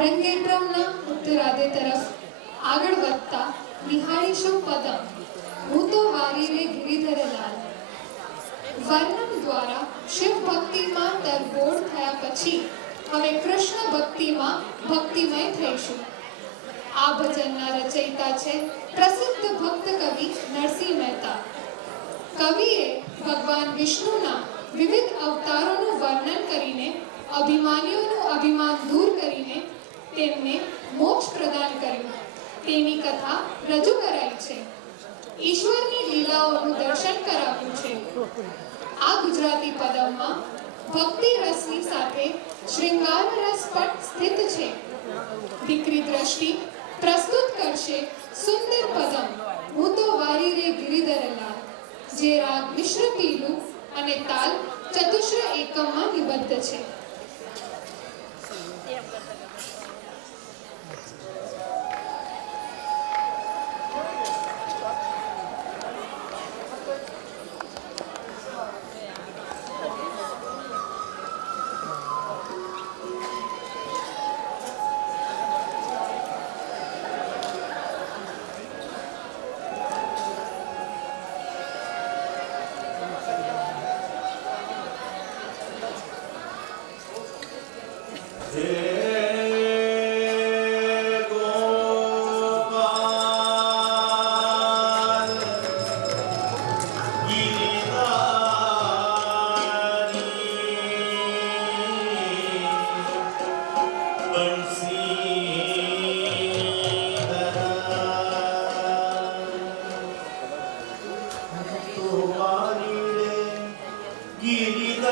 અરંગેટ્રમના ઉત્તરાદે તરફ આગળ વધતા નિહાળીશું પદમ હું તો વારી રે ગિરિધરલાલ. વર્ણન દ્વારા શિવ ભક્તિમાં તરબોળ થયા પછી હવે કૃષ્ણ ભક્તિમાં ભક્તિમય થઈશું. આ ભજનના રચયિતા છે પ્રસિદ્ધ ભક્ત કવિ નરસિંહ મહેતા. કવિએ ભગવાન વિષ્ણુના વિવિધ અવતારોનું વર્ણન કરીને અભિમાનીઓનું અભિમાન દૂર કરીને તેમને મોક્ષ પ્રદાન કર્યું તેની કથા રજૂ કરાઈ છે. ઈશ્વરની લીલાઓનું દર્શન કરાવ્યું છે. આ ગુજરાતી પદમમાં ભક્તિ રસની સાથે શૃંગાર રસ પણ સ્થિત છે. દીકરી દ્રષ્ટિ પ્રસ્તુત કરશે સુંદર પદમ હું તો વારી રે ગિરિધરલાલ, જે રાગ મિશ્ર પીલું અને તાલ ચતુશ્ર એકમમાં નિબદ્ધ છે.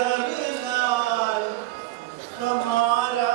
गिरिधरलाल हमारा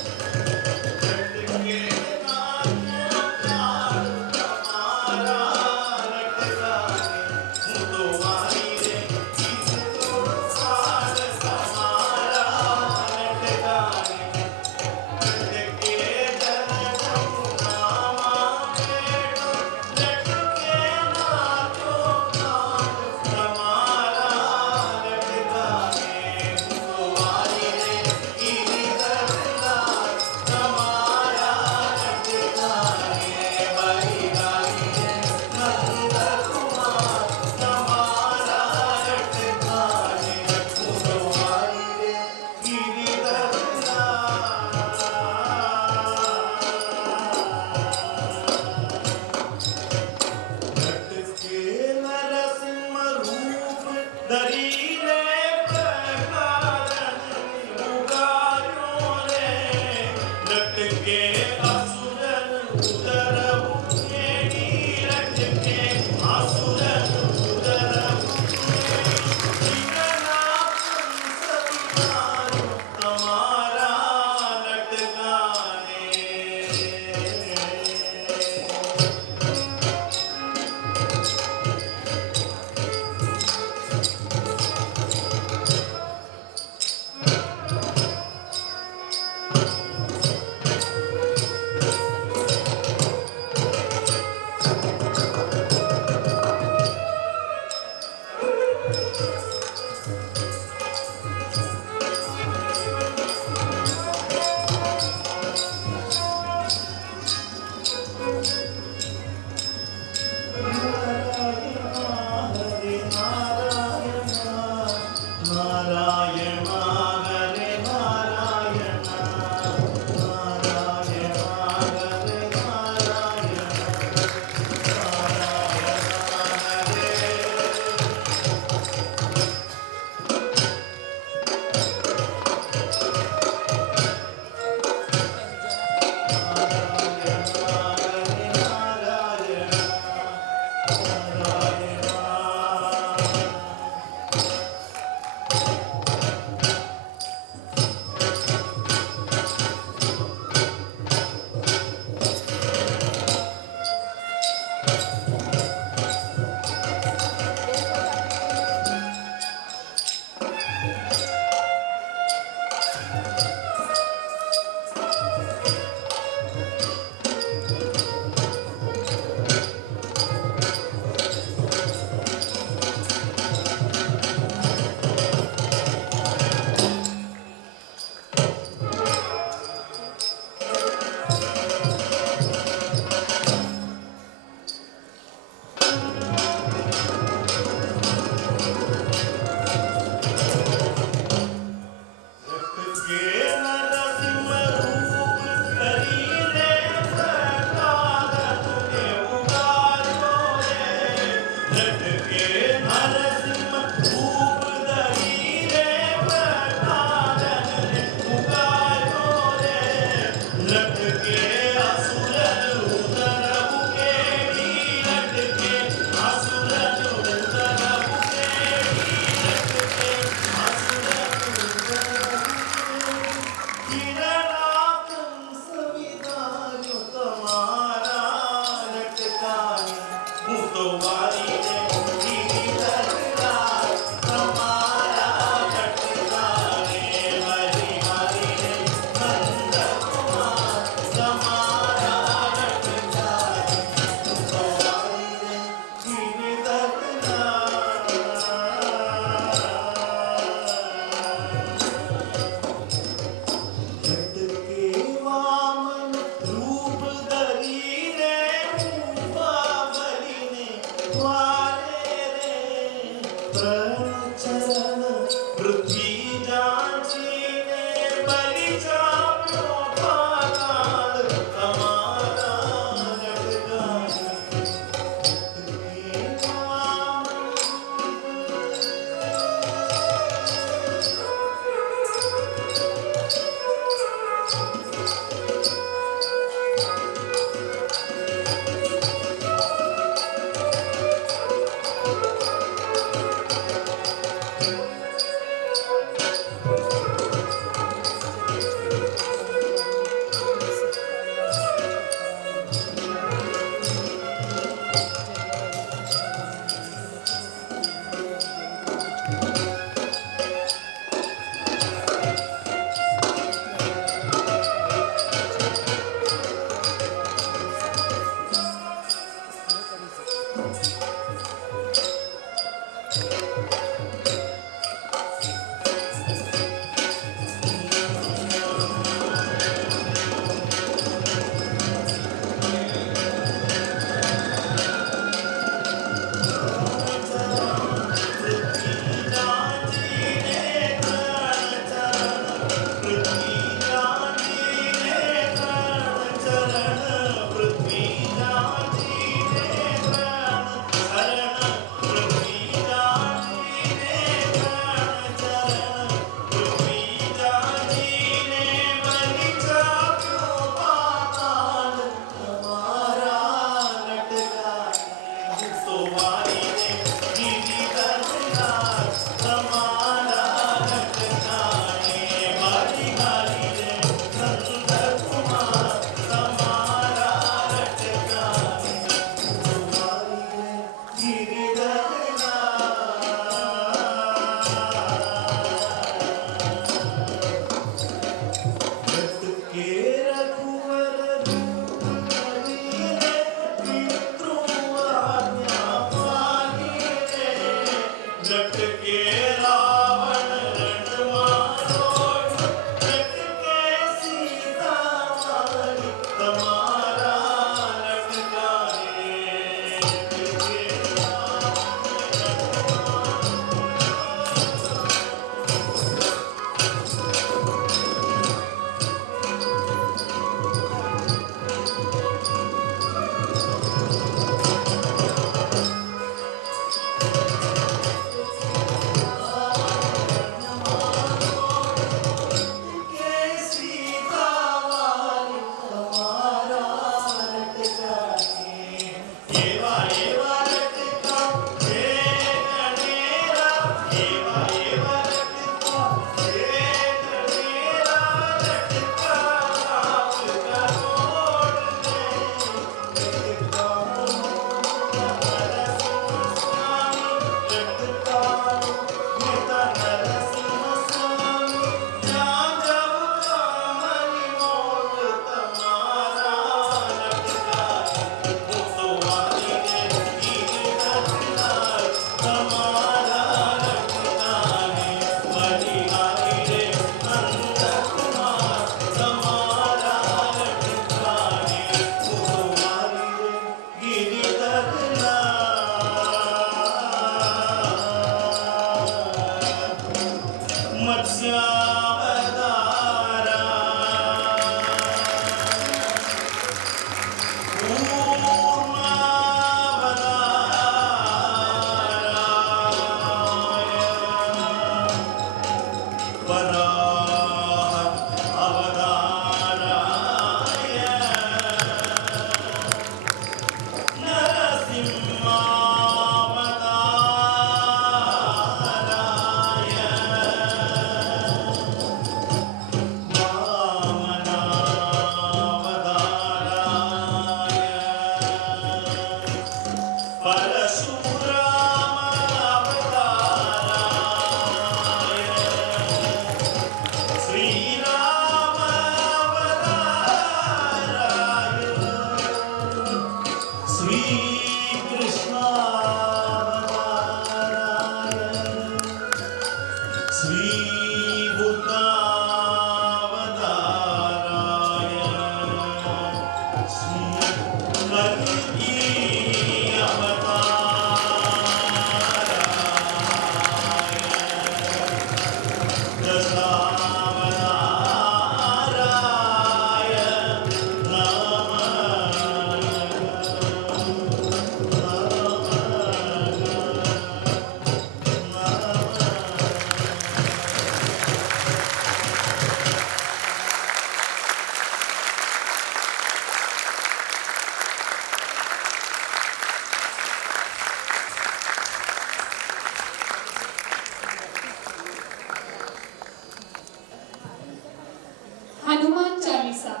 હનુમાન ચાલીસા.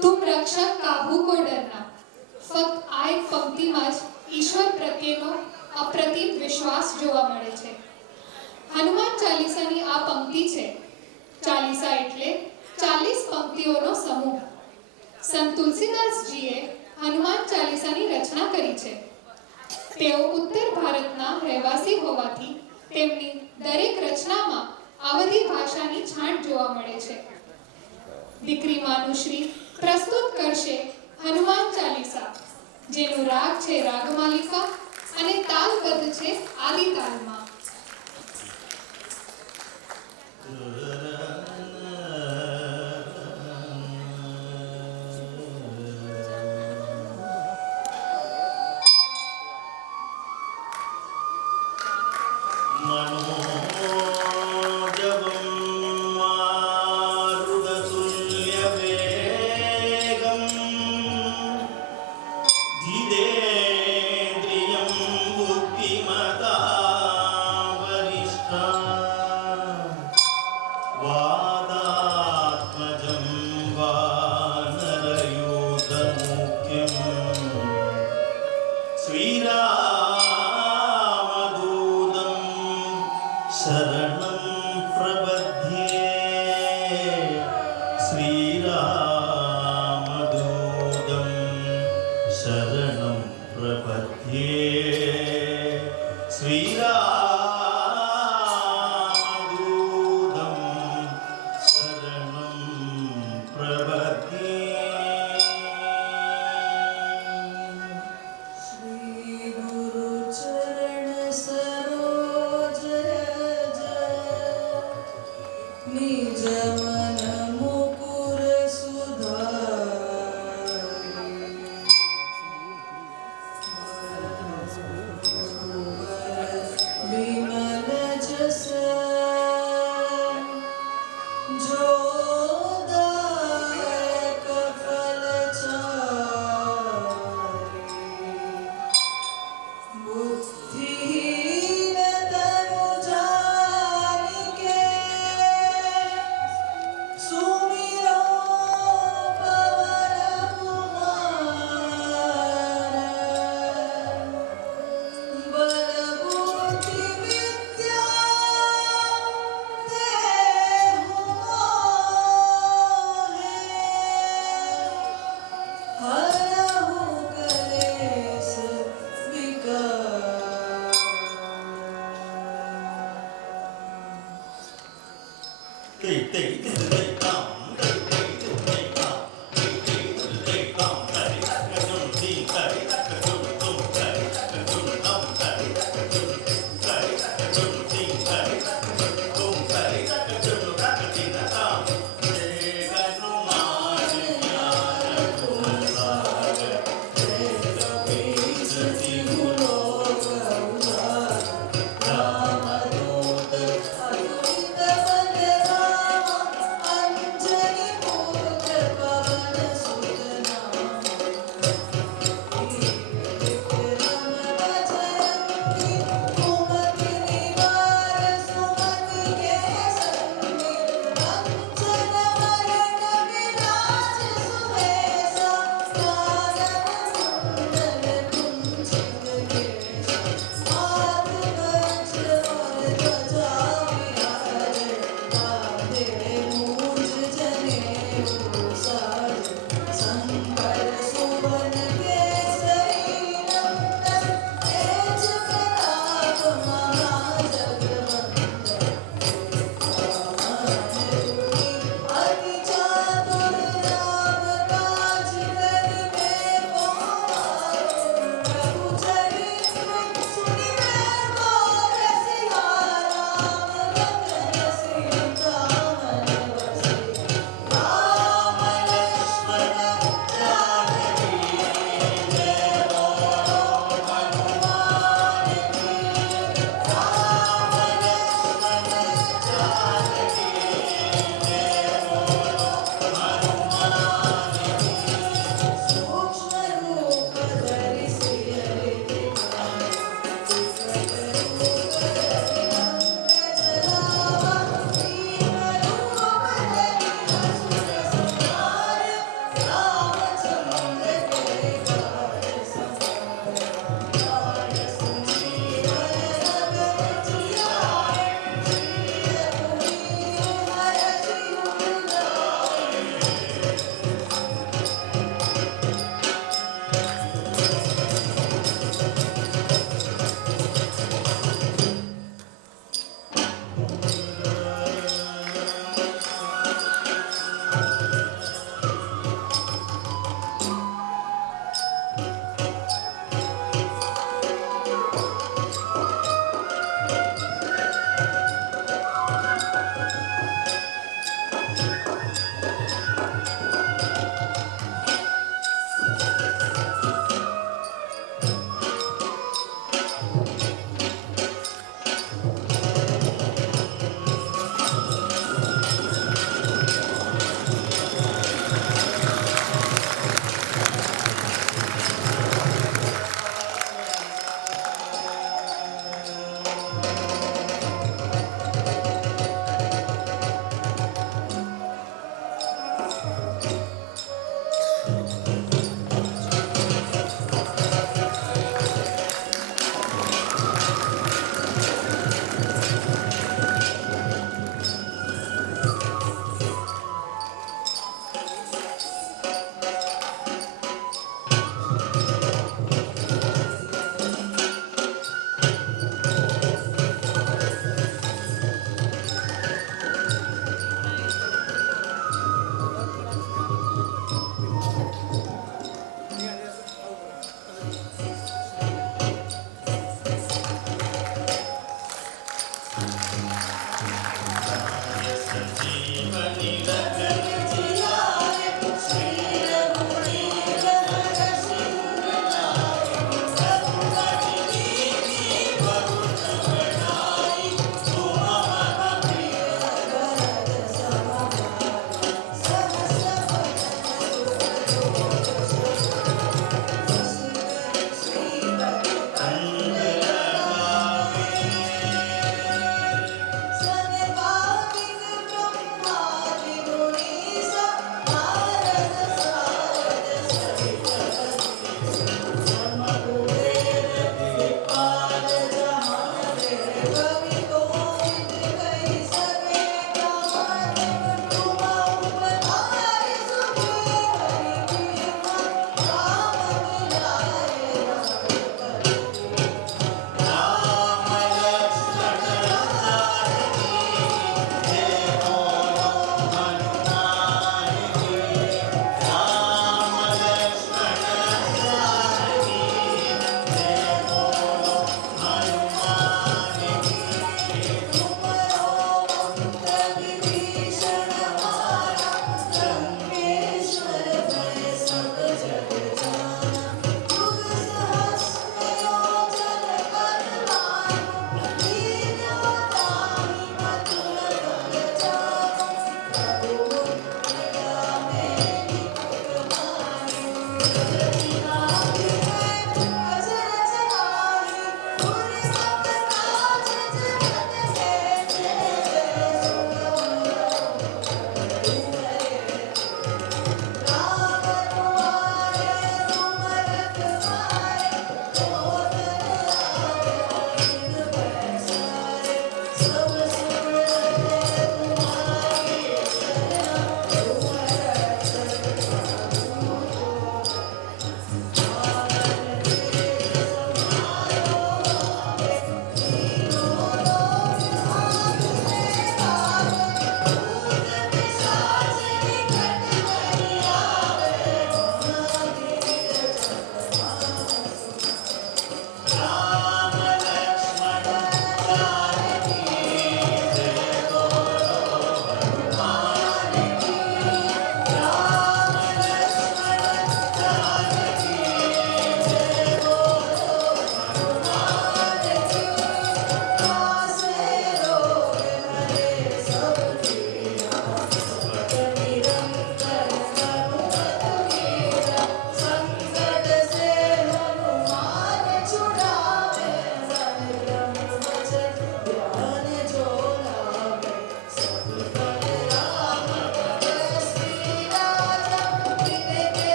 તુમ રક્ષક કાહુ કો ડરના. ફક્ત આ એક પંક્તિમાં જ ઈશ્વર પ્રત્યેનો અપ્રતિમ વિશ્વાસ જોવા મળે છે. હનુમાન ચાલીસાની આ પંક્તિ છે. ચાલીસા એટલે 40 પંક્તિઓનો સમૂહ. સંત તુલસીદાસજીએ હનુમાન ચાલીસાની રચના કરી છે. તેઓ ઉત્તર ભારતના રહેવાસી હોવાથી તેમની દરેક રચનામાં અવધી ભાષાની છાંટ જોવા મળે છે. દીકરી માનુશ્રી પ્રસ્તુત કરશે હનુમાન ચાલીસા, જેનો રાગ છે રાગમાલિકા અને તાલબદ્ધ છે આદિતાલમાં.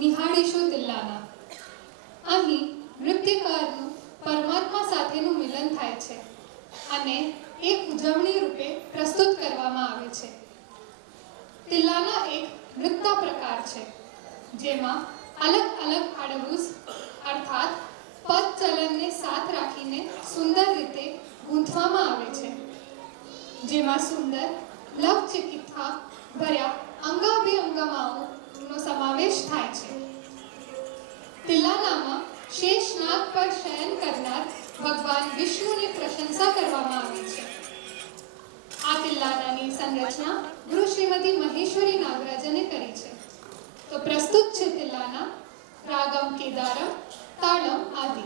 નિહાળીશું તિલ્લાના. અહીં નૃત્યકારનું પરમાત્મા સાથેનું મિલન થાય છે અને એક ઉજવણી રૂપે પ્રસ્તુત કરવામાં આવે છે. તિલ્લાના એક નૃત્ય પ્રકાર છે જેમાં અલગ અલગ આડવૂસ અર્થાત પદ ચલનને સાથ રાખીને સુંદર રીતે ગૂંથવામાં આવે છે, જેમાં સુંદર લવચિકિત્સા ભર્યા અંગાભિઅંગમાઓનો સમાવેશ થાય છે. તિલ્લાનામાં શેષનાગ પર શયન કરનાર ભગવાન વિષ્ણુની પ્રશંસા કરવામાં આવી છે. આ તિલ્લાનાની સંરચના ગુરુ શ્રીમતી મહેશ્વરી નાગરાજને કરી છે. તો પ્રસ્તુત છે તિલ્લાના રાગમ કેદારમ તાળમ આદિ.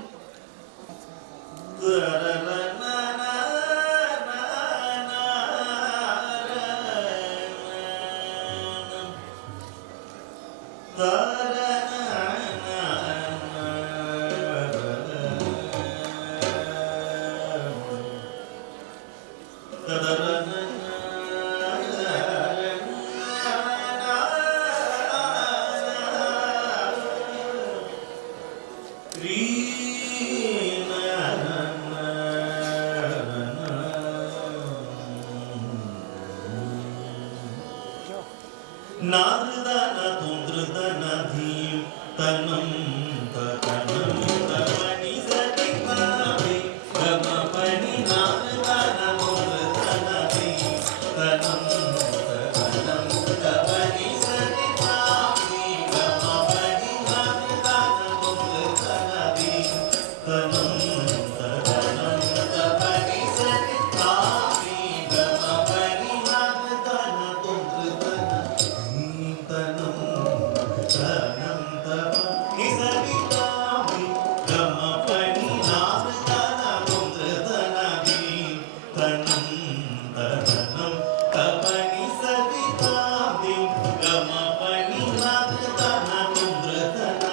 नारदन तुंद्रदन धीम तनम तनम तवनि सदितावे गमपनि नारदन तुंद्रदन धीम तनम तनम तवनि सदितावे गमपनि नारदन तुंद्रदन धीम तनम तनम तवनि सदितावे गमपनि नारदन तुंद्रदन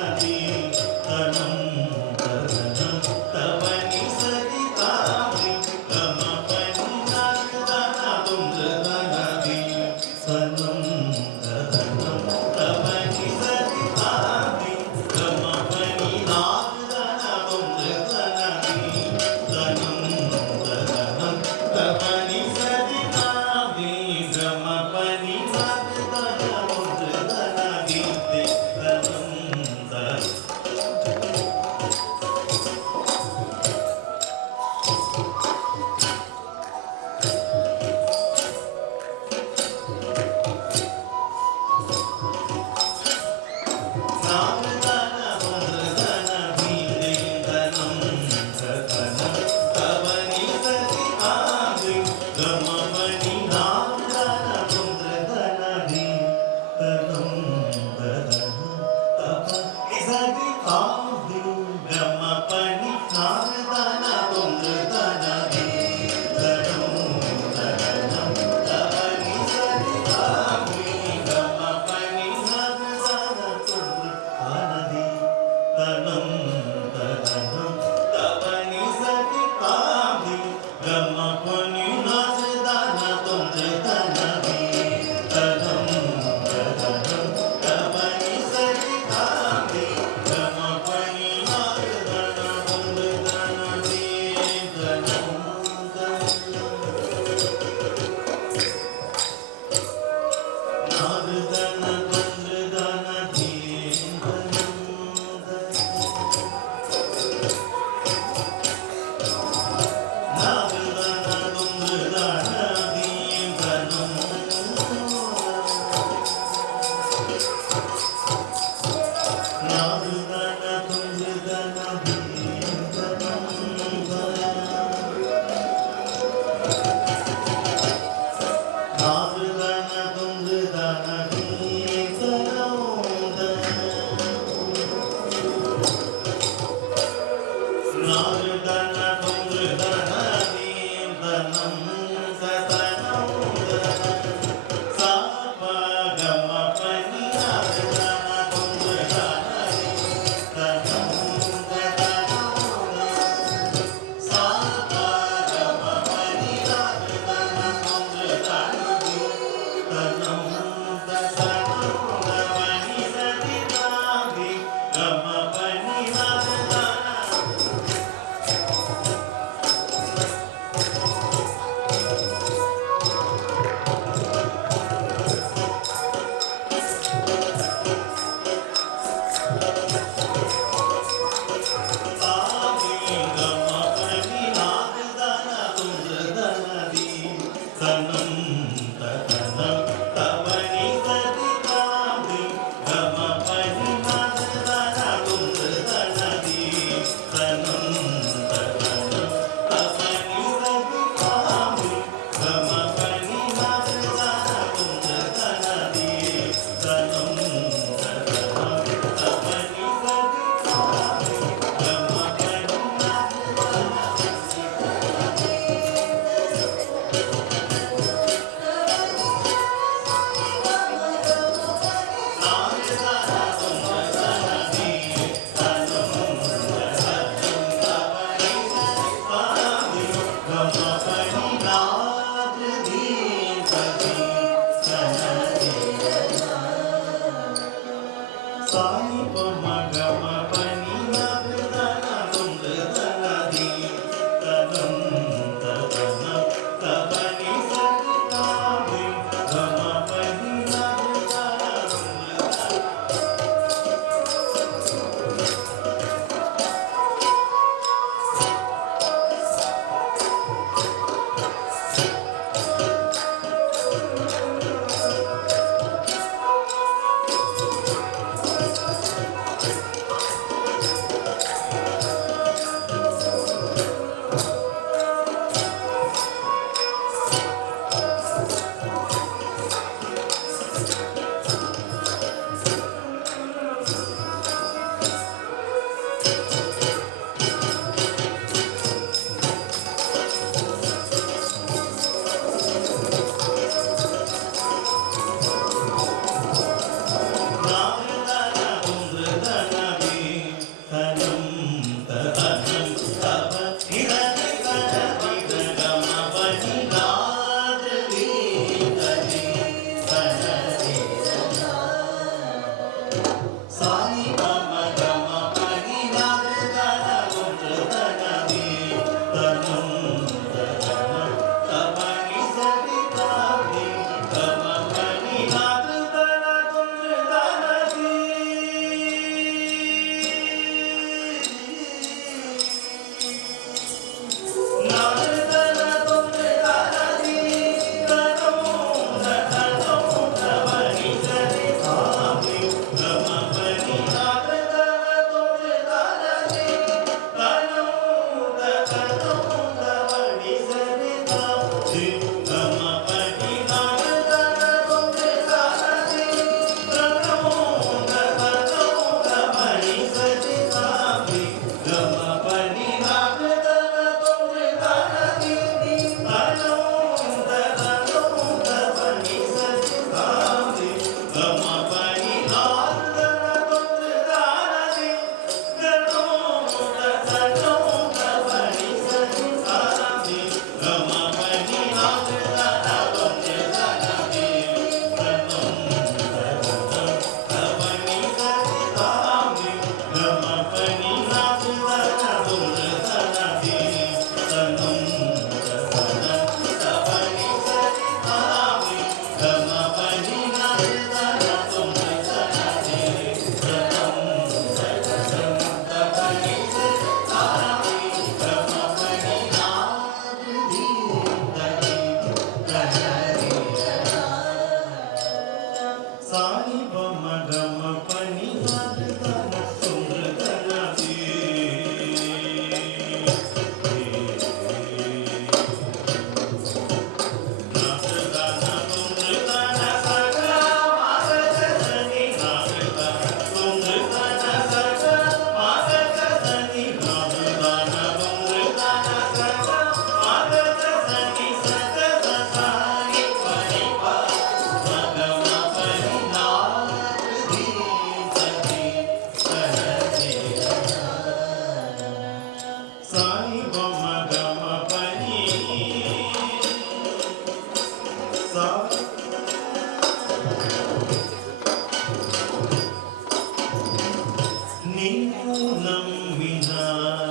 నమ్మినానుర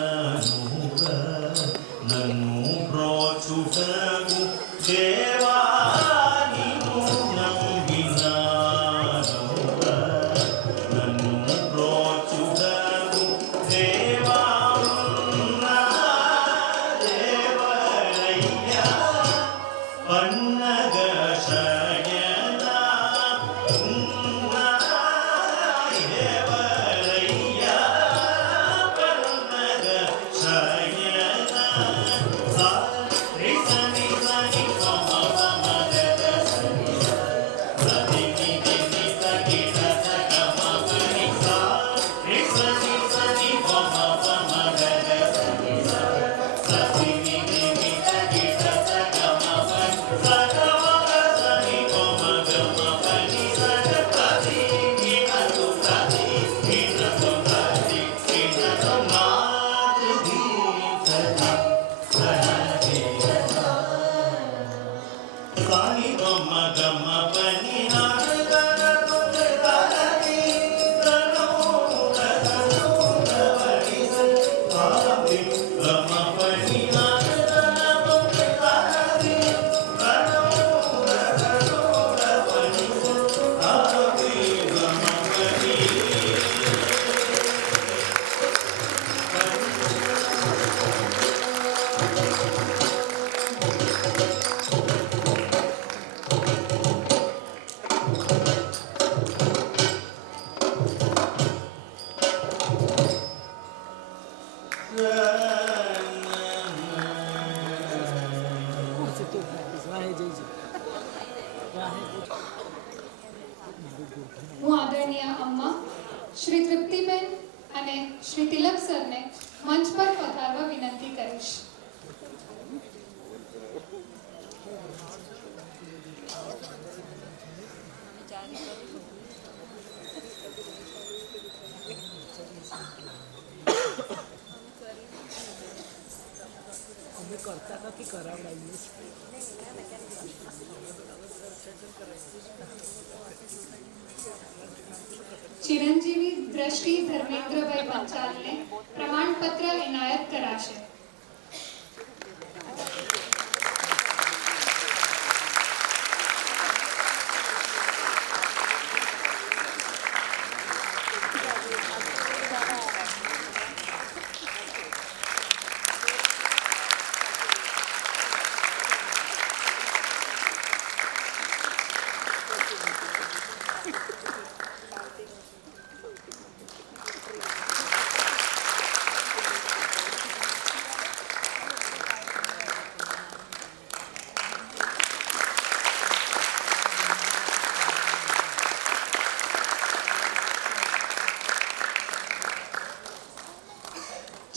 నన్ను బ్రోచుటకు దేవా నిన్ను నమ్మినానుర నన్ను బ్రోచుటకు దేవా నా దేవరయ్యా పన్నగ శయనా నా దేవరయ్యా పన్నగ శయనా సా రి సని సని పమ పమ గగ సని సని ని ని ని సని ర స గ మ ప ని సా రి సని సని పమ పమ గగ సని సా సని ని ని ని సని ర స గ మ ప స గ మ గ సని పమ గ మ ప ని స గ ప్రతి ని న సు ప్రతి ని న సు ప్రతి ని న సు మాతృ దీప్తతి సనతి సాని గమ గమ పని నాద గన తుజ గని తనో తనో తవడి సాని గమ పని నాద గన తుజ గని తనో తనో తవడి సాని గమ పని હું આદરણીય અમ્મા શ્રી તૃપ્તિબેન અને શ્રી તિલક સરને મંચ પર પધારવા વિનંતી કરીશ. ચિરંજીવી દ્રષ્ટિ ધર્મેન્દ્રભાઈ પંચાલને પ્રમાણપત્ર એનાયત કરાશે.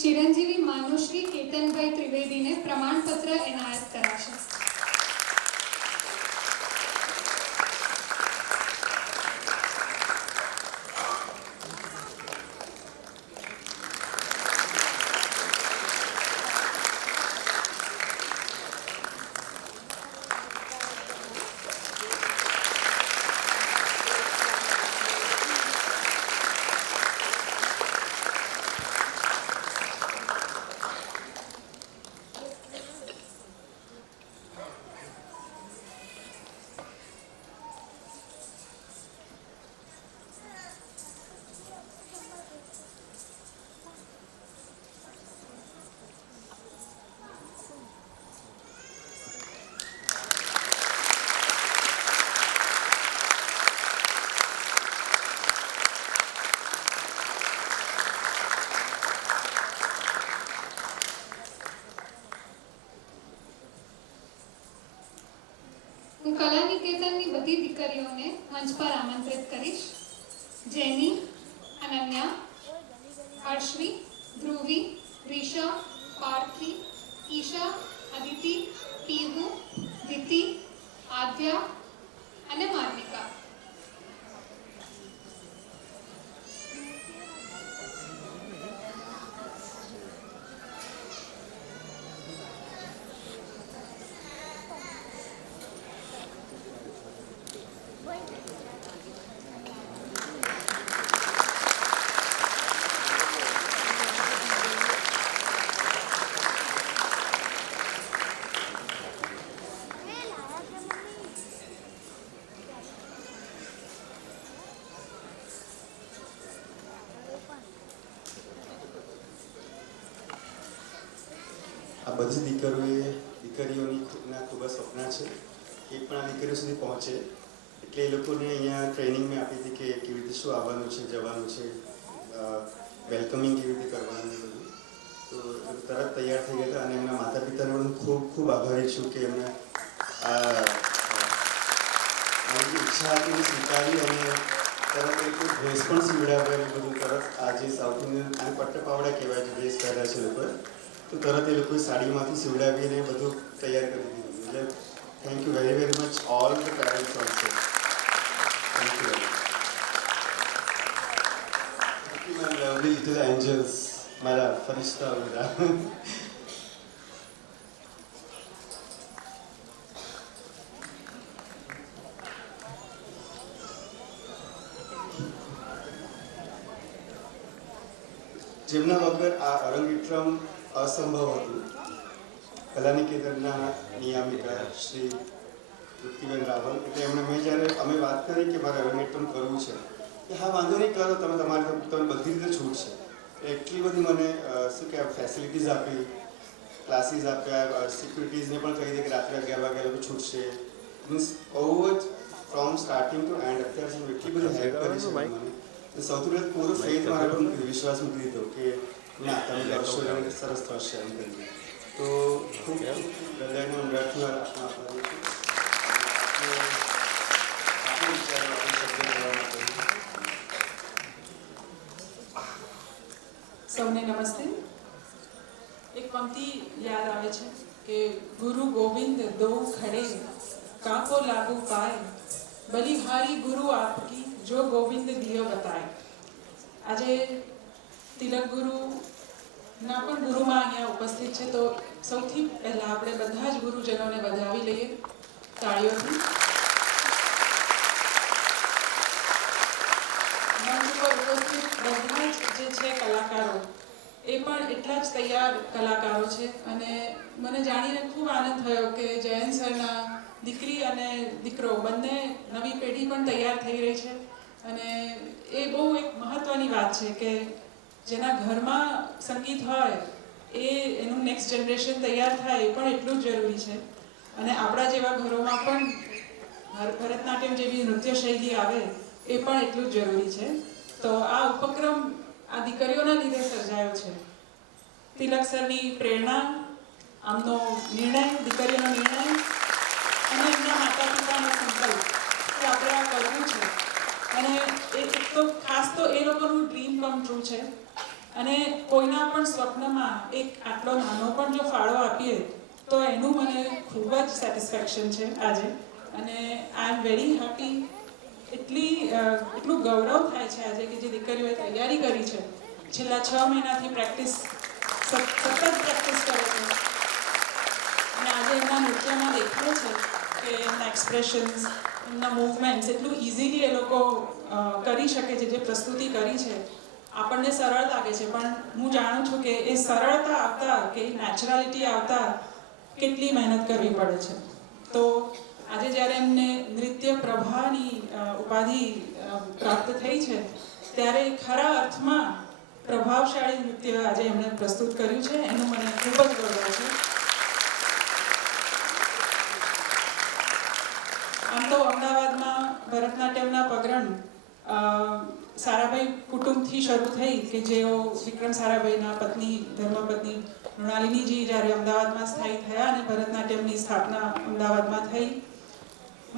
ચિરંજીવી માનુશ્રી કેતનભાઈ ત્રિવેદીને પ્રમાણપત્ર એનાયત કરાશે. હું કલા નિકેતનની બધી દીકરીઓને મંચ પર આમંત્રિત કરીશ. જેની, અનન્યા, હર્ષવી, ધ્રુવી, રીશા, પાર્થી, ઈશા, અદિતિ, પીહુ, દિતિ, આદ્યા અને માર્મિકા. બધી દીકરીઓના ખૂબ જ સપના છે એ પણ આ દીકરીઓ સુધી પહોંચે એટલે એ લોકોને અહીંયા ટ્રેનિંગ મેં આપી હતી કે કેવી રીતે શું આવવાનું છે જવાનું છે વેલકમિંગ કેવી રીતે કરવાનું બધું તો તરત તૈયાર થઈ ગયા હતા અને એમના માતા પિતાને પણ ખૂબ ખૂબ આભારી છું કે એમને મારી જે ઈચ્છા હતી એને સ્વીકારી અને તરત એક ડ્રેસ પણ સીવડાવ્યા એ બધું તરત આજે સાઉથ ઇન્ડિયન અને પટ્ટપાવડા કહેવાય છે ડ્રેસ પહેર્યા છે લોકોએ તો તરત એ લોકોએ સાડીમાંથી સીવડાવીને બધું તૈયાર કરી દીધું એટલે thank you very very much all the parents also thank you my lovely little angels મારા ફરિશ્તા બધા જેમના વગર આ અરંગેટ્રમ અસંભવ હતું કલાનિકેતનના નિયામિકા શ્રી તૃપ્તિબેન રાવલ એટલે એમણે જ્યારે અમે વાત કરી કે મારે અરંગેટ્રમ કરવું છે કે હા વાંધો નહીં કરો તમે બધી રીતે છૂટ છે એટલી બધી મને શું કહેવાય ફેસિલિટીઝ આપી ક્લાસીસ આપ્યા સિક્યુરિટીઝને પણ કહી દે કે રાત્રે 11 વાગ્યા લોકો છૂટશે મીન્સ બહુ જ ફ્રોમ સ્ટાર્ટિંગ ટુ એન્ડ અત્યાર સુધી એટલી બધી હેલ્પ કરી છે મને સૌથી પહેલાં પૂરો ફેથ મારા પર વિશ્વાસ મૂકી દીધો કે ના તમે કરશો અને સરસ થશે એમ કરીને તો ખૂબ હૃદયનો ઊંડાણથી આભાર સૌને નમસ્તે. એક પંક્તિ યાદ આવે છે કે ગુરુ ગોવિંદ દો ખડે કાકો લાગુ પાય બલિહારી ગુરુ આપકી જો ગોવિંદ દિયો બતાય. આજે તિલક ગુરુના પણ ગુરુમાં અહીંયા ઉપસ્થિત છે તો સૌથી પહેલાં આપણે બધા જ ગુરુજનોને વધાવી લઈએ તાળીઓથી. મંચ પર ઉપસ્થિત બધા જ જે છે કલાકારો એ પણ એટલા જ તૈયાર કલાકારો છે અને મને જાણીને ખૂબ આનંદ થયો કે જયંત સરના દીકરી અને દીકરો બંને નવી પેઢી પણ તૈયાર થઈ રહી છે અને એ બહુ એક મહત્ત્વની વાત છે કે જેના ઘરમાં સંગીત હોય એનું નેક્સ્ટ જનરેશન તૈયાર થાય એ પણ એટલું જ જરૂરી છે અને આપણા જેવા ઘરોમાં પણ ભરતનાટ્યમ જેવી નૃત્ય શૈલી આવે એ પણ એટલું જ જરૂરી છે. તો આ ઉપક્રમ આ દીકરીઓના લીધે સર્જાયો છે. તિલક સરની પ્રેરણા, આમનો નિર્ણય, દીકરીઓનો નિર્ણય અને એમના માતા પિતાનો સંકલ્પ કે આપણે આ કરવું છે અને એક તો ખાસ તો એ લોકોનું ડ્રીમ કમ ટ્રુ છે અને કોઈના પણ સ્વપ્નમાં એક આટલો નાનો પણ જો ફાળો આપીએ તો એનું મને ખૂબ જ સેટિસ્ફેક્શન છે આજે અને આઈ એમ વેરી હેપી. એટલું ગૌરવ થાય છે આજે કે જે દીકરીઓએ તૈયારી કરી છે છેલ્લા 6 મહિનાથી સતત પ્રેક્ટિસ કરે છે અને આજે એમના નૃત્યમાં દેખાય છે કે એમના એક્સપ્રેશન્સ એમના મૂવમેન્ટ્સ એટલું ઇઝીલી એ લોકો કરી શકે છે. જે પ્રસ્તુતિ કરી છે આપણને સરળ લાગે છે પણ હું જાણું છું કે એ સરળતા આવતા કે નેચરાલિટી આવતા કેટલી મહેનત કરવી પડે છે. તો આજે જ્યારે એમને નૃત્ય પ્રભાની ઉપાધિ પ્રાપ્ત થઈ છે ત્યારે ખરા અર્થમાં પ્રભાવશાળી નૃત્ય આજે એમણે પ્રસ્તુત કર્યું છે એનું મને ખૂબ જ ગૌરવ છે. આમ તો અમદાવાદમાં ભરતનાટ્યમના પગરણ સારાભાઈ કુટુંબથી શરૂ થઈ કે જેઓ વિક્રમ સારાભાઈના પત્ની ધર્મપત્ની મૃણાલિનીજી જ્યારે અમદાવાદમાં સ્થાયી થયા અને ભરતનાટ્યમની સ્થાપના અમદાવાદમાં થઈ.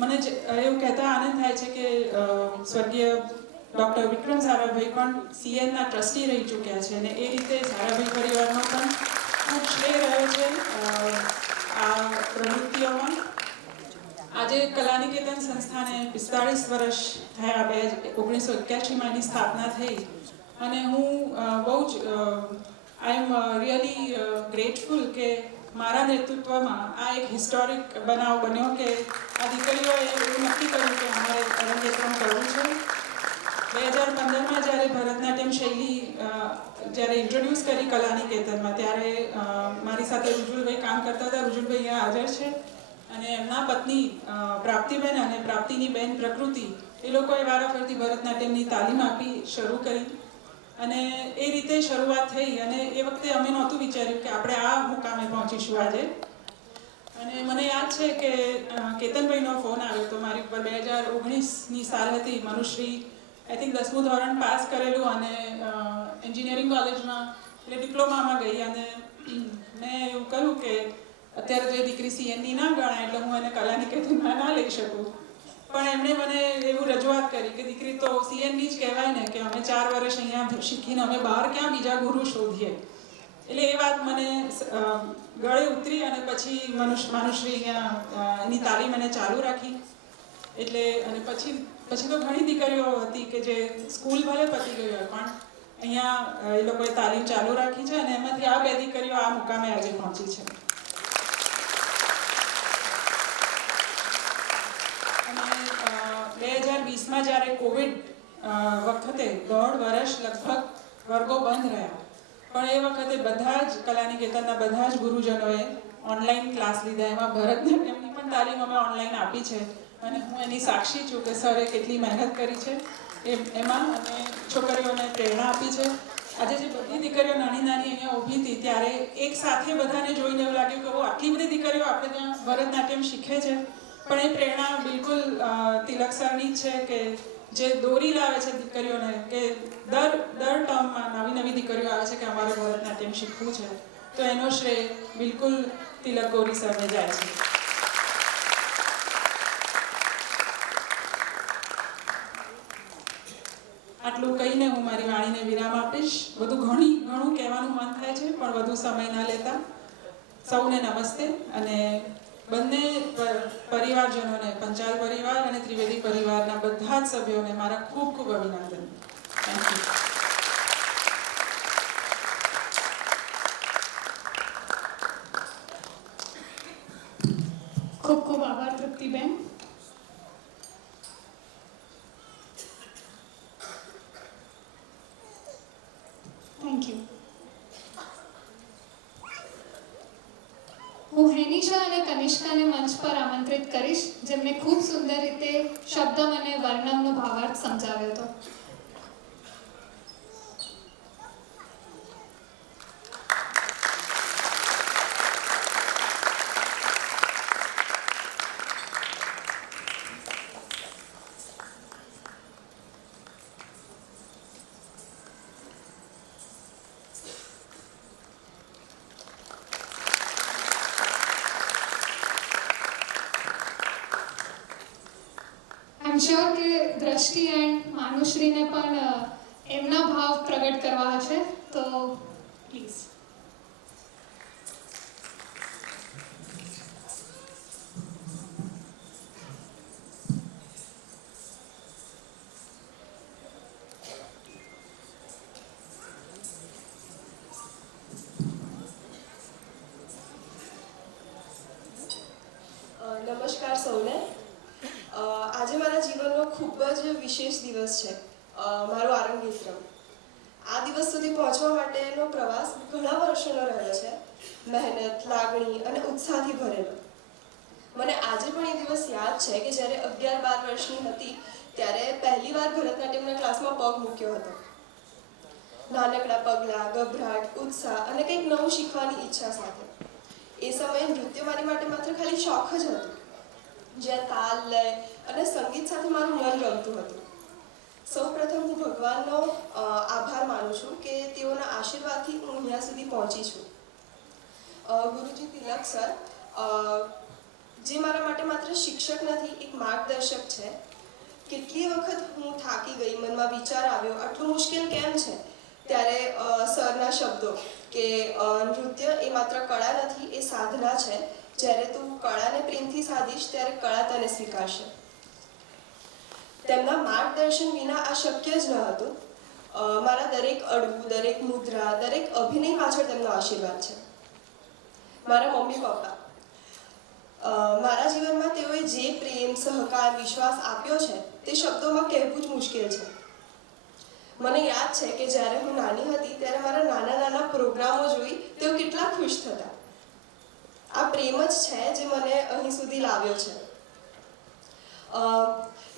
મને એવું કહેતા આનંદ થાય છે કે સ્વર્ગીય ડૉક્ટર વિક્રમ સારાભાઈ પણ CNના ટ્રસ્ટી રહી ચૂક્યા છે અને એ રીતે સારાભાઈ પરિવારનો પણ ખૂબ શ્રેય રહ્યો છે આ પ્રવૃત્તિઓમાં. આજે કલાનિકેતન સંસ્થાને 45 વર્ષ થયા. 1981માં એની સ્થાપના થઈ અને હું બહુ જ આઈ એમ રિયલી ગ્રેટફુલ કે મારા નેતૃત્વમાં આ એક હિસ્ટોરિક બનાવ બન્યો કે આ દીકરીઓએ એવું નક્કી કર્યું કે અમારે અરંગેત્રમ કરવું છે. 2015માં જ્યારે ભરતનાટ્યમ શૈલી જ્યારે ઇન્ટ્રોડ્યુસ કરી કલાનિકેતનમાં ત્યારે મારી સાથે રુજુલભાઈ કામ કરતા હતા. રુજુલભાઈ અહીંયા હાજર છે અને એમના પત્ની પ્રાપ્તિબેન અને પ્રાપ્તિની બેન પ્રકૃતિ એ લોકોએ વારાફરતી ભરતનાટ્યમની તાલીમ આપી શરૂ કરી અને એ રીતે શરૂઆત થઈ અને એ વખતે અમે નહોતું વિચાર્યું કે આપણે આ મુકામે પહોંચીશું આજે. અને મને યાદ છે કે કેતનભાઈનો ફોન આવ્યો હતો મારી ઉપર. 2019ની સાલ હતી. મનુશ્રી આઈ થિંક 10મું ધોરણ પાસ કરેલું અને એન્જિનિયરિંગ કોલેજમાં એટલે ડિપ્લોમામાં ગઈ અને મેં એવું કહ્યું કે અત્યારે તો એ દીકરી CNની ના ગણાય એટલે હું એને કલાનિકેતનમાં ના લઈ શકું. પણ એમણે મને એવું રજૂઆત કરી કે દીકરી તો CNની જ કહેવાય ને, કે અમે 4 વર્ષ અહીંયા શીખીને અમે બહાર ક્યાં બીજા ગુરુ શોધીએ. એટલે એ વાત મને ગળે ઉતરી અને પછી માનુશ્રી અહીંયા એની તાલીમ એને ચાલુ રાખી. એટલે અને પછી તો ઘણી દીકરીઓ હતી કે જે સ્કૂલ ભલે પતી ગઈ હોય પણ અહીંયા એ લોકોએ તાલીમ ચાલુ રાખી છે અને એમાંથી આ 2 દીકરીઓ આ મુકામે આજે પહોંચી છે. અને 2020માં જ્યારે કોવિડ વખતે 1.5 વર્ષ લગભગ વર્ગો બંધ રહ્યા, પણ એ વખતે બધા જ કલાનિકેતનના બધા જ ગુરુજનોએ ઓનલાઈન ક્લાસ લીધા. એમાં ભરતનાટ્યમની પણ તાલીમ અમે ઓનલાઈન આપી છે અને હું એની સાક્ષી છું કે સરે કેટલી મહેનત કરી છે એમાં અને છોકરીઓને પ્રેરણા આપી છે. આજે જે બધી દીકરીઓ નાની અહીંયા ઊભી હતી ત્યારે એક સાથે બધાને જોઈને એવું લાગ્યું કે આટલી બધી દીકરીઓ આપણે ત્યાં ભરતનાટ્યમ શીખે છે. પણ એ પ્રેરણા બિલકુલ તિલક સરની જ છે કે જે દોરી લાવે છે દીકરીઓને, કે દર ટર્મમાં નવી દીકરીઓ આવે છે કે અમારે ભરતનાટ્યમ શીખવું છે, તો એનો શ્રેય બિલકુલ તિલક ગૌરી સરને જાય છે. આટલું કહીને હું મારી વાણીને વિરામ આપીશ. ઘણું કહેવાનું મન થાય છે પણ વધુ સમય ના લેતા સૌને નમસ્તે. અને બંને પરિવારજનોને, પંચાલ પરિવાર અને ત્રિવેદી પરિવારના બધા જ સભ્યોને મારા ખૂબ ખૂબ અભિનંદન. Thank you. ખૂબ ખૂબ આભાર તૃપ્તિબેન. Thank you. હું હેનિશા અને કનિષ્કાને મંચ પર આમંત્રિત કરીશ, જેમને ખૂબ સુંદર રીતે શબ્દમ અને વર્ણમનો ભાવાર્થ સમજાવ્યો હતો. શ્યોર કે દ્રષ્ટિ એન્ડ માનુશ્રીને પણ એમના ભાવ પ્રગટ કરવા હશે, તો પ્લીઝ. નમસ્કાર સૌને. આજે મારા જીવનનો ખૂબ જ વિશેષ દિવસ છે, મારો આરંગેત્રમ. આ દિવસ સુધી પહોંચવા માટેનો પ્રવાસ ઘણા વર્ષોનો રહ્યો છે, મહેનત, લાગણી અને ઉત્સાહથી ભરેલો. મને આજે પણ એ દિવસ યાદ છે કે જ્યારે 11-12 વર્ષની હતી ત્યારે પહેલીવાર ભરતનાટ્યમના ક્લાસમાં પગ મૂક્યો હતો. નાનકડા પગલાં, ગભરાટ, ઉત્સાહ અને કંઈક નવું શીખવાની ઈચ્છા સાથે. એ સમયે નૃત્ય મારી માટે માત્ર ખાલી શોખ જ હતું, જ્યાં તાલ, લય અને સંગીત સાથે મારું મન રમતું હતું. સૌપ્રથમ હું ભગવાનનો આભાર માનું છું કે તેઓના આશીર્વાદથી હું અહીંયા સુધી પહોંચી છું. ગુરુજી તિલક સર, જે મારા માટે માત્ર શિક્ષક નથી, એક માર્ગદર્શક છે. કેટલી વખત હું થાકી ગઈ, મનમાં વિચાર આવ્યો આટલું મુશ્કેલ કેમ છે, ત્યારે સરના શબ્દો કે નૃત્ય એ માત્ર કળા નથી, એ સાધના છે. જ્યારે તું કળાને પ્રેમથી સાધીશ ત્યારે કળા તને સ્વીકારશે. તેમના માર્ગદર્શન વિના આ શક્ય જ ન હતું. મારા દરેક અડવું, દરેક મુદ્રા, દરેક અભિનય પાછળ તેમનો આશીર્વાદ છે. મારા મમ્મી પપ્પા, મારા જીવનમાં તેઓએ જે પ્રેમ, સહકાર, વિશ્વાસ આપ્યો છે તે શબ્દોમાં કહેવું જ મુશ્કેલ છે. મને યાદ છે કે જ્યારે હું નાની હતી ત્યારે મારા નાના પ્રોગ્રામો જોઈ તેઓ કેટલા ખુશ થતા. આ પ્રેમ જ છે જે મને અહીં સુધી લાવ્યો છે.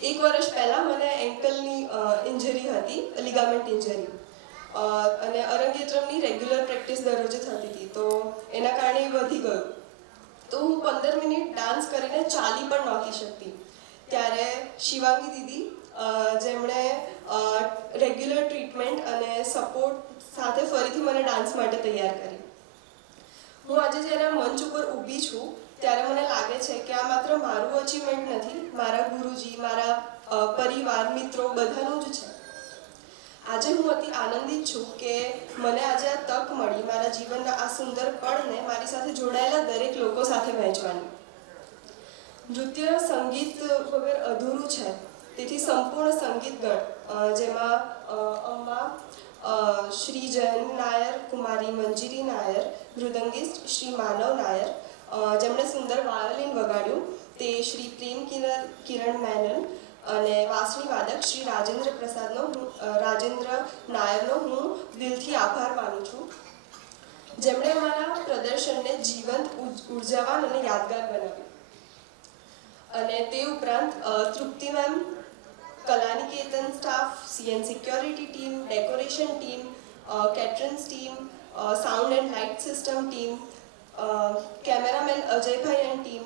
1 વર્ષ પહેલાં મને એન્કલની ઇન્જરી હતી, લિગામેન્ટ ઇન્જરી. અને અરંગેત્રમની રેગ્યુલર પ્રેક્ટિસ દરરોજે થતી હતી, તો એના કારણે એ વધી ગયું. તો હું 15 મિનિટ ડાન્સ કરીને ચાલી પણ નહોતી શકતી. ત્યારે શિવાંગી દીદી, જેમણે રેગ્યુલર ટ્રીટમેન્ટ અને સપોર્ટ સાથે ફરીથી મને ડાન્સ માટે તૈયાર કરી. હું આજે જ્યારે આ મંચ ઉપર ઊભી છું ત્યારે મને લાગે છે કે આ માત્ર મારું અચીવમેન્ટ નથી, મારા ગુરુજી, મારા પરિવાર, મિત્રો બધાનું જ છે. આજે હું અતિ આનંદિત છું કે મને આજે આ તક મળી મારા જીવનના આ સુંદર પળને મારી સાથે જોડાયેલા દરેક લોકો સાથે વહેંચવાની. નૃત્ય સંગીત વગર અધૂરું છે, તેથી સંપૂર્ણ સંગીતગણ જેમાં અમ્મા શ્રી જયંત નાયર, કુમારી મંજીરી નાયર, મૃદંગિસ્ટ શ્રી માનવ નાયર, જેમણે સુંદર વાયોલિન વગાડ્યું તે શ્રી પ્રેમ કિરણ મેનન, અને વાંસળી વાદક શ્રી રાજેન્દ્ર નાયરનો હું દિલથી આભાર માનું છું, જેમણે અમારા પ્રદર્શનને જીવંત, ઉર્જાવાન અને યાદગાર બનાવ્યું. અને તે ઉપરાંત Trupti ma'am, Kalaniketan staff, CN security team, decoration team, caterers team, sound and light system team, cameraman Ajaybhai and team,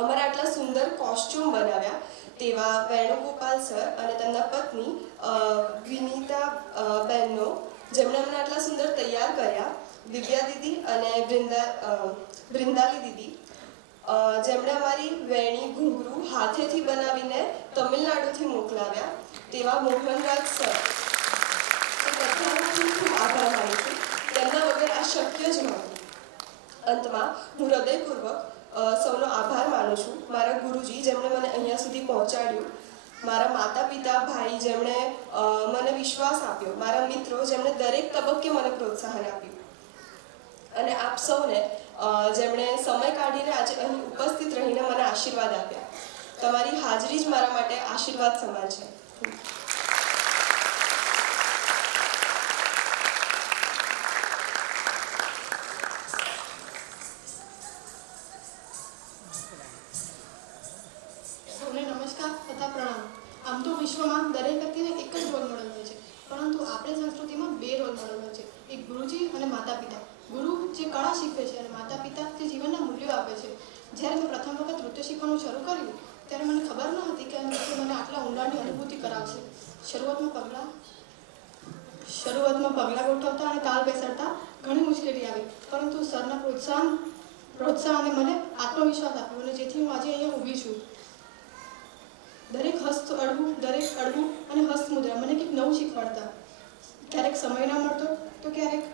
અમારા આટલા સુંદર કોસ્ચ્યુમ બનાવ્યા તેવા વેણુગોપાલ સર અને તેમના પત્ની વિનીતા બહેનનો, જેમણે અમને આટલા સુંદર તૈયાર કર્યા, દિવ્યા દીદી અને બૃંદાલી દીદી, જેમણે અમારી વેણી ઘૂંઘરું હાથેથી બનાવીને તમિલનાડુથી મોકલાવ્યા તેવા મોહનરાજ સર, બધાનો હું ખૂબ આભાર માનું છું. તેમના વગર આ શક્ય જ નહોતું. અંતમાં હું હૃદયપૂર્વક સૌનો આભાર માનું છું. મારા ગુરુજી, જેમણે મને અહીંયા સુધી પહોંચાડ્યું, મારા માતા પિતા, ભાઈ, જેમણે મને વિશ્વાસ આપ્યો, મારા મિત્રો, જેમણે દરેક તબક્કે મને પ્રોત્સાહન આપ્યું, અને આપ સૌને જેમણે સમય કાઢીને આજે અહીં ઉપસ્થિત રહીને મને આશીર્વાદ આપ્યા. તમારી હાજરી જ મારા માટે આશીર્વાદ સમાન છે. સૌને નમસ્કાર તથા પ્રણામ. આમ તો વિશ્વમાં દરેક વ્યક્તિને એક જ રોલ મોડલ હોય છે, પરંતુ આપણી સંસ્કૃતિમાં 2 રોલ મોડલ હોય છે, એક ગુરુજી અને માતા પિતા. ગુરુ જે કળા શીખવે છે અને માતા પિતા જે જીવનના મૂલ્યો આપે છે. જ્યારે મેં પ્રથમ વખત નૃત્ય શીખવાનું શરૂ કર્યું ત્યારે મને ખબર ન હતી કે આ નૃત્ય મને આટલા ઊંડાણની અનુભૂતિ કરાવશે. શરૂઆતમાં પગલાં ગોઠવતા અને તાલ બેસાડતા ઘણી મુશ્કેલી આવી, પરંતુ સરના પ્રોત્સાહને મને આત્મવિશ્વાસ આપ્યો, અને જેથી હું આજે અહીંયા ઊભી છું. દરેક અડવું અને હસ્તમુદ્રા મને કંઈક નવું શીખવાડતા. ક્યારેક સમય ન મળતો તો ક્યારેક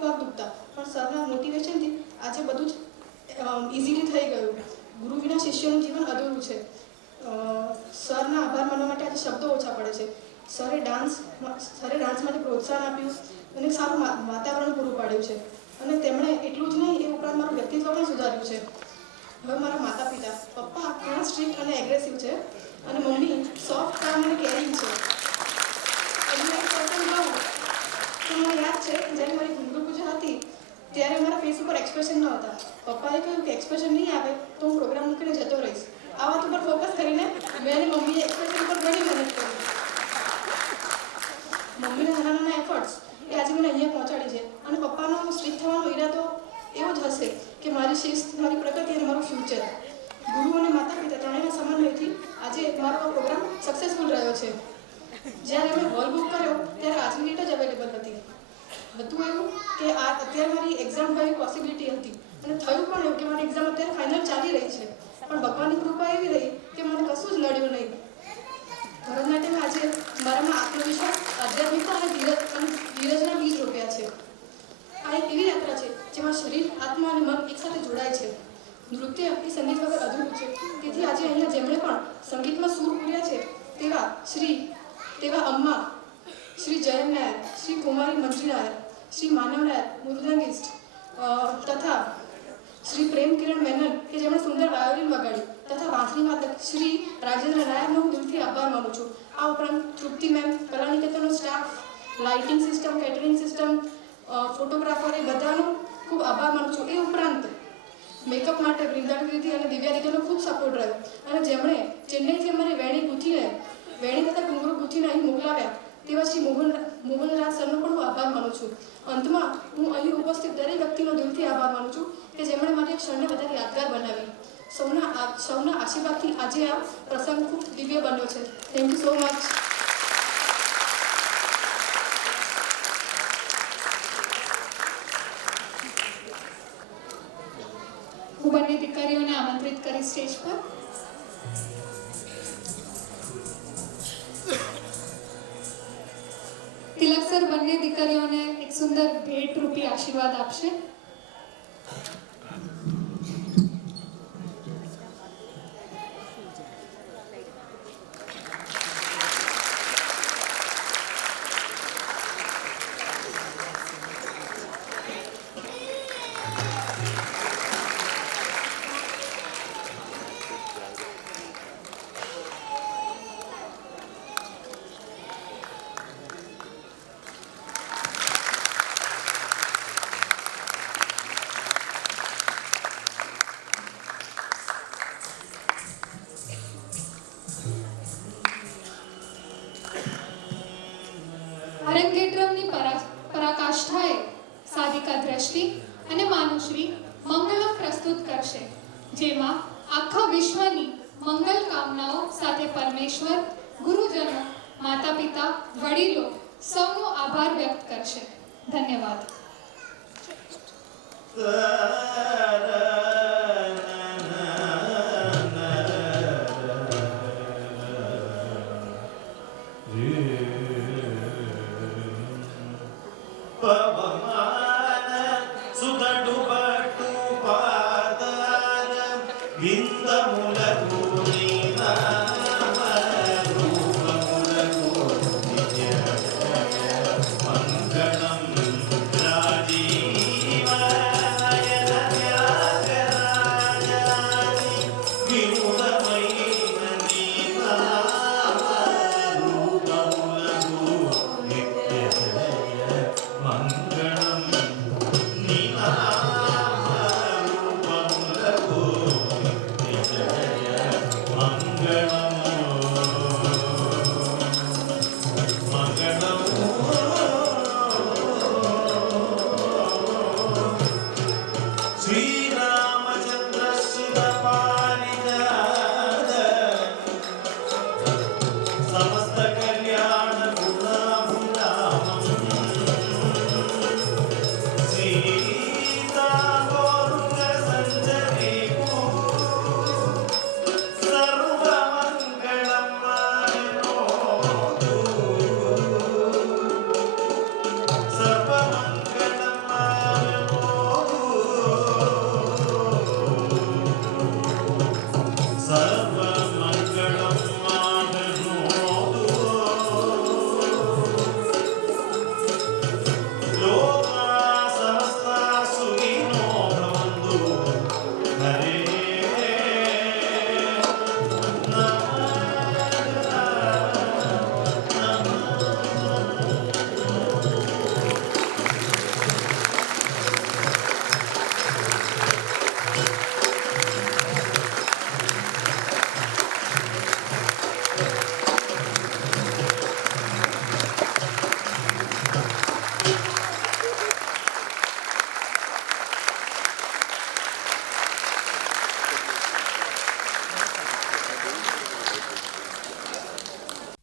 પગ દુખતા, પણ સરના મોટિવેશનથી આજે બધું જ ઇઝીલી થઈ ગયું. ગુરુ વિના શિષ્યનું જીવન અધૂરું છે. સરના આભાર માનવા માટે આજે શબ્દો ઓછા પડે છે. સરે ડાન્સ માટે પ્રોત્સાહન આપ્યું અને સારું વાતાવરણ પૂરું પાડ્યું છે, અને તેમણે એટલું જ નહીં, એ ઉપરાંત મારું વ્યક્તિત્વ પણ સુધાર્યું છે. હવે મારા માતા પિતા, પપ્પા ઘણા સ્ટ્રિક્ટ અને એગ્રેસિવ છે, અને મમ્મી સોફ્ટ, કામ અને કેરિંગ છે. એમનું એક પર્સન કહું તો મને યાદ છે જ્યારે મારી ઘૂંઘરું પૂજા હતી ત્યારે મારા ફેસ ઉપર એક્સપ્રેશન ન હતા. પપ્પાએ કહ્યું કે એક્સપ્રેશન નહીં આવે તો હું પ્રોગ્રામ મૂકીને જતો રહીશ. આ વાત ઉપર ફોકસ કરીને મેં અને મમ્મીએ એક્સપ્રેશન ઉપર ઘણી મહેનત કરી. મમ્મીના નાના એફર્ટ્સ એ આજે મને અહીંયા પહોંચાડી છે, અને પપ્પાનો સ્ટ્રિક્ટ થવાનો ઈરાદો એવો જ હશે કે મારી શિસ્ત, મારી પ્રગતિ અને મારું ફ્યુચર. ગુરુ અને માતા પિતા ત્રણેયના સમન્વયથી આજે મારો આ પ્રોગ્રામ સક્સેસફુલ રહ્યો છે. જ્યારે અમે હોલ બુક કર્યો ત્યારે આજની ડેટ જ અવેલેબલ હતી. હતું એવું કે અત્યારે મારી એક્ઝામ થવાની પોસિબિલિટી હતી, અને થયું પણ એવું કે મારી એક્ઝામ અત્યારે ફાઇનલ ચાલી રહી છે, પણ ભગવાનની કૃપા એવી રહી કે મને કશું જ નડ્યું નહીં. ભરતનાટ્યમ આજે મારામાં આત્મવિશ્વાસ, આધ્યાત્મિકતા અને ધીરજના બીજ રોપ્યા છે. આ એક એવી યાત્રા છે જેમાં શરીર, આત્મા અને મન એકસાથે જોડાય છે. નૃત્ય એ સંગીત વગર અધૂરું છે, તેથી આજે અહીંયા જેમણે પણ સંગીતમાં સૂર પૂર્યા છે તેવા અમ્મા, શ્રી જયંત નાયર, શ્રી કુમારી મંજી નાયર, શ્રી માનવ નાયર, મૃદંગિસ્ટ, તથા શ્રી પ્રેમ કિરણ મેનન કે જેમણે સુંદર વાયોલિન વગાડી, તથા વાંસળી વાદક શ્રી રાજેન્દ્ર નાયરનો હું દિલથી આભાર માનું છું. આ ઉપરાંત તૃપ્તિ મેમ, કલાનિકેતનનો staff, lighting system, catering system, photographer, એ બધાનો ખૂબ આભાર માનું છું. એ ઉપરાંત મેકઅપ માટે બૃંદાલી દીદી અને દિવ્યા દીદીનો ખૂબ સપોર્ટ રહ્યો, અને જેમણે ચેન્નઈથી અમારી વેણી તથા ઘૂંઘરું ગૂંથીને અહીં મોકલાવ્યા તેવા શ્રી મોહનરાજ સરનો પણ હું આભાર માનું છું. અંતમાં હું અહીં ઉપસ્થિત દરેક વ્યક્તિનો દિલથી આભાર માનું છું કે જેમણે મારી ક્ષણને વધારે યાદગાર બનાવી. સૌના આશીર્વાદથી આજે આ પ્રસંગ ખૂબ દિવ્ય બન્યો છે. Thank you so much. હું બંને દીકરીઓને આમંત્રિત કરી સ્ટેજ પર. તિલક સર બંને દીકરીઓને એક સુંદર ભેટ રૂપી આશીર્વાદ આપશે. અરંગેટ્રમની પરાકાષ્ઠાએ સાધિકા દ્રષ્ટિ અને માનુશ્રી મંગલમ પ્રસ્તુત કરશે, જેમાં આખા વિશ્વની મંગલ કામનાઓ સાથે પરમેશ્વર, ગુરુજનો, માતા પિતા, વડીલો સૌનો આભાર વ્યક્ત કરશે. ધન્યવાદ. Baba